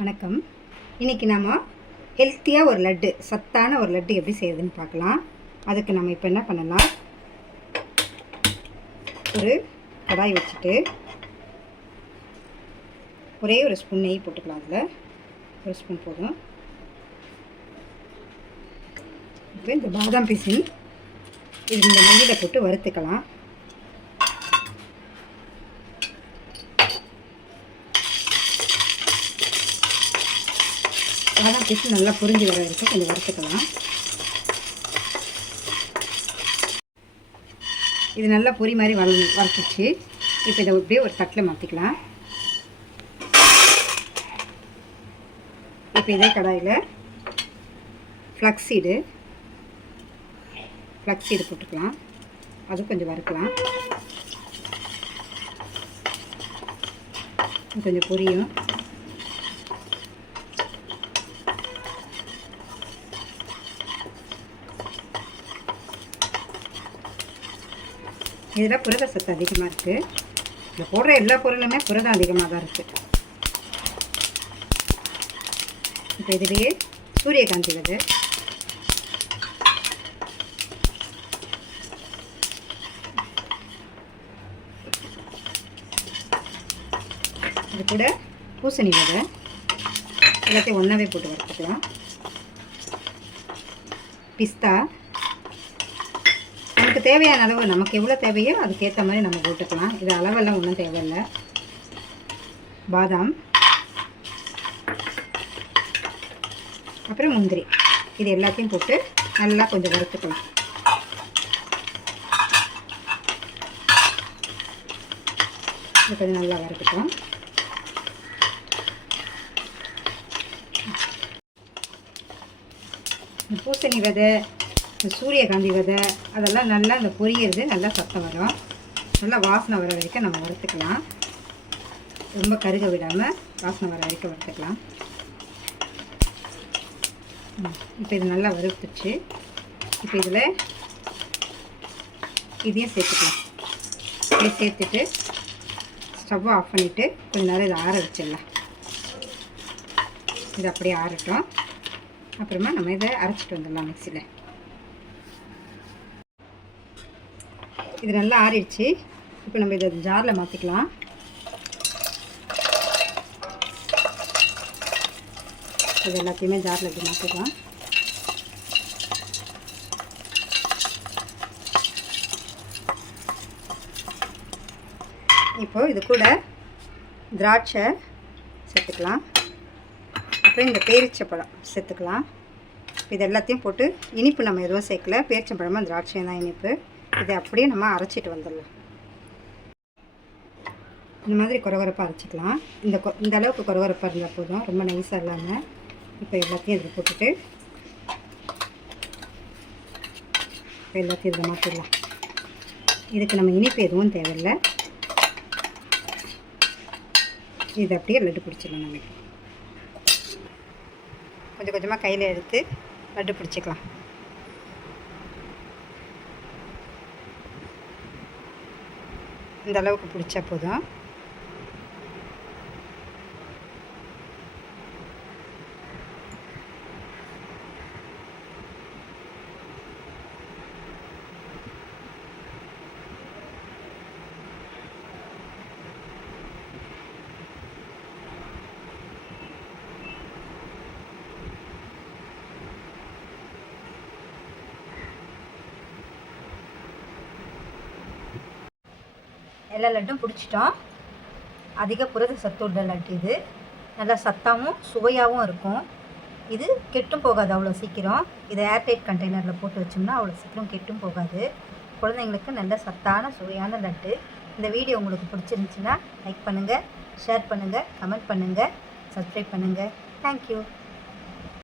வணக்கம். இன்றைக்கி நம்ம ஹெல்த்தியாக ஒரு லட்டு, சத்தான ஒரு லட்டு எப்படி செய்யுதுன்னு பார்க்கலாம். அதுக்கு நம்ம இப்போ என்ன பண்ணலாம், ஒரு கடாய் வச்சுட்டு ஒரே ஒரு ஸ்பூன் நெய் போட்டுக்கலாம். அதில் ஒரு ஸ்பூன் போதும். இப்போ இந்த பாதாம் பிசின் இது இந்த நெய்யில் போட்டு வறுத்துக்கலாம். பாதாம் பிசின் நல்லா புரிஞ்சு வர வரைக்கும் கொஞ்சம் வறுத்துக்கலாம். இது நல்லா பொரி மாதிரி வறுத்துச்சு. இப்போ இதை அப்படியே ஒரு தட்டில் மாற்றிக்கலாம். இப்போ இதே கடாயில் ஃப்ளக்ஸ் சீடு போட்டுக்கலாம். அது கொஞ்சம் வறுக்கலாம். கொஞ்சம் பொரியும். இதில் புரத சத்து அதிகமாக இருக்குது. இதில் போடுற எல்லா பொருளுமே புரதம் அதிகமாக தான் இருக்குது. இப்போ இதிலேயே சூரியகாந்தி விதை, இது கூட பூசணி விதை, எல்லாத்தையும் ஒன்றாவே போட்டு வறுத்துக்கலாம். பிஸ்தா நமக்கு தேவையான அளவு, நமக்கு எவ்வளோ தேவையோ அதுக்கேற்ற மாதிரி நம்ம போட்டுக்கலாம். இது அளவெல்லாம் ஒன்றும் தேவையில்லை. பாதாம், அப்புறம் முந்திரி, இது எல்லாத்தையும் போட்டு நல்லா கொஞ்சம் வறுத்துக்கலாம். இது கொஞ்சம் நல்லா வறுத்துக்கலாம். பூசணி விதை, சூரியகாந்தி விதை, அதெல்லாம் நல்லா இந்த பொரியிறது நல்லா சத்தம் வரும். நல்லா வாசனை வர வரைக்கும் நம்ம வறுத்துக்கலாம். ரொம்ப கருக விடாமல் வாசனை வர வரைக்கும் வறுத்துக்கலாம். இப்போ இது நல்லா வறுத்துச்சு. இப்போ இதில் இதையும் சேர்த்துக்கலாம். இதை சேர்த்துட்டு ஸ்டவ்வை ஆஃப் பண்ணிவிட்டு கொஞ்சம் நேரம் இதை ஆற வச்சிடலாம். இது அப்படியே ஆறட்டும். அப்புறமா நம்ம இதை அரைச்சிட்டு வந்துடலாம் மிக்சியில். இது நல்லா ஆறிடுச்சு. இப்போ நம்ம இதை ஜாரில் மாற்றிக்கலாம். இது எல்லாத்தையுமே ஜாரில் இப்படி மாற்றிக்கலாம். இப்போது இது கூட திராட்சை சேர்த்துக்கலாம். அப்புறம் இந்த பேரிச்சம்பழம் சேர்த்துக்கலாம். இது எல்லாத்தையும் போட்டு, இனிப்பு நம்ம எதுவும் சேர்க்கல, பேரிச்சம்பழமாக திராட்சையும் தான் இனிப்பு. இதை அப்படியே நம்ம அரைச்சிட்டு வந்துடலாம். இந்த மாதிரி குறகுறப்பாக அரைச்சிக்கலாம். இந்த அளவுக்கு குறகுறப்பாக இருந்தால் போதும், ரொம்ப நைஸாக இல்லாமல். இப்போ எல்லாத்தையும் இதில் போட்டுட்டு இப்போ எல்லாத்தையும் இதில் மாற்றிடலாம். இதுக்கு நம்ம இனிப்பு எதுவும் தேவையில்லை. இது அப்படியே லட்டு பிடிச்சிடலாம். நம்ம கொஞ்சம் கொஞ்சமாக கையில் எடுத்து லட்டு பிடிச்சிக்கலாம். இந்த அளவுக்கு பிடிச்சா போதும். எல்லா லட்டும் பிடிச்சிட்டோம். அதிக புரத சத்து உள்ள லட்டு இது. நல்லா சத்தாகவும் சுவையாகவும் இருக்கும். இது கெட்டும் போகாது அவ்வளோ சீக்கிரம். இதை ஏர்டைட் கண்டெய்னரில் போட்டு வச்சோம்னா அவ்வளோ சீக்கிரம் கெட்டும் போகாது. குழந்தைங்களுக்கு நல்ல சத்தான சுவையான லட்டு. இந்த வீடியோ உங்களுக்கு பிடிச்சிருந்துச்சின்னா லைக் பண்ணுங்கள், ஷேர் பண்ணுங்கள், கமெண்ட் பண்ணுங்கள், சப்ஸ்கிரைப் பண்ணுங்கள். தேங்க்யூ.